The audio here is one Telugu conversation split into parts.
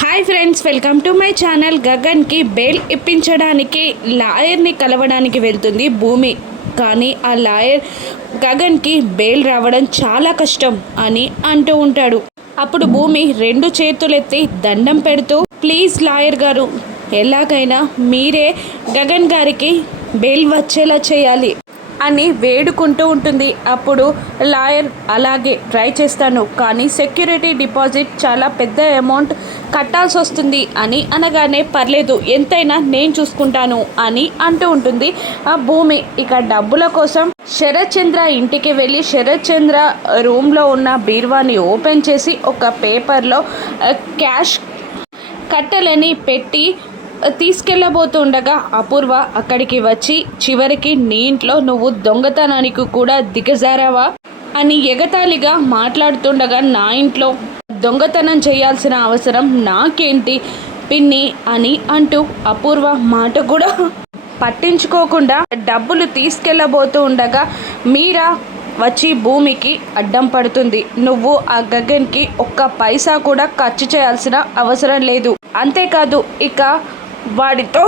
Hi friends, welcome to my channel. గగన్కి బెయిల్ ఇప్పించడానికి లాయర్ని కలవడానికి వెళ్తుంది భూమి. కానీ ఆ లాయర్ గగన్కి బెయిల్ రావడం చాలా కష్టం అని అంటూ ఉంటాడు. అప్పుడు భూమి రెండు చేతులెత్తి దండం పెడుతూ, ప్లీజ్ లాయర్ గారు, ఎలాగైనా మీరే గగన్ గారికి బెయిల్ వచ్చేలా చేయాలి అని వేడుకుంటూ ఉంటుంది. అప్పుడు లాయర్, అలాగే ట్రై చేస్తాను, కానీ సెక్యూరిటీ డిపాజిట్ చాలా పెద్ద అమౌంట్ కట్టాల్సి వస్తుంది అని అనగానే, పర్లేదు ఎంతైనా నేను చూసుకుంటాను అని అంటూ ఉంటుంది ఆ భూమి. ఇక డబ్బుల కోసం శరత్ చంద్ర ఇంటికి వెళ్ళి శరత్ చంద్ర రూమ్లో ఉన్న బీరువాని ఓపెన్ చేసి ఒక పేపర్లో క్యాష్ కట్టలని పెట్టి తీసుకెళ్ళబోతుండగా అపూర్వ అక్కడికి వచ్చి, చివరికి నీ ఇంట్లో నువ్వు దొంగతనానికి కూడా దిగజారావా అని ఎగతాళిగా మాట్లాడుతుండగా, నా ఇంట్లో దొంగతనం చేయాల్సిన అవసరం నాకేంటి పిన్ని అని అంటూ అపూర్వ మాట కూడా పట్టించుకోకుండా డబ్బులు తీసుకెళ్ళబోతూ ఉండగా మీరా వచ్చి భూమికి అడ్డం పడుతుంది. నువ్వు ఆ గగన్కి ఒక్క పైసా కూడా ఖర్చు చేయాల్సిన అవసరం లేదు, అంతేకాదు ఇక వాడితో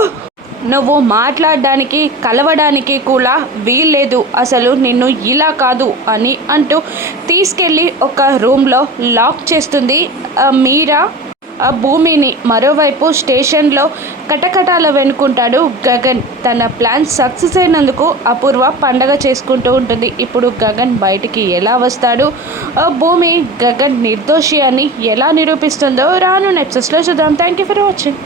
నువ్వు మాట్లాడడానికి కలవడానికి కూడా వీల్లేదు, అసలు నిన్ను ఇలా కాదు అని అంటూ తీసుకెళ్ళి ఒక రూమ్లో లాక్ చేస్తుంది మీరా ఆ భూమిని. మరోవైపు స్టేషన్లో కటకటాల వెనుకుంటాడు గగన్. తన ప్లాన్ సక్సెస్ అయినందుకు అపూర్వ పండగ చేసుకుంటూ ఉంటుంది. ఇప్పుడు గగన్ బయటికి ఎలా వస్తాడు, భూమి గగన్ నిర్దోషి అని ఎలా నిరూపిస్తుందో రాను ఎపిసోడ్స్లో చూద్దాం. Thank you for watching.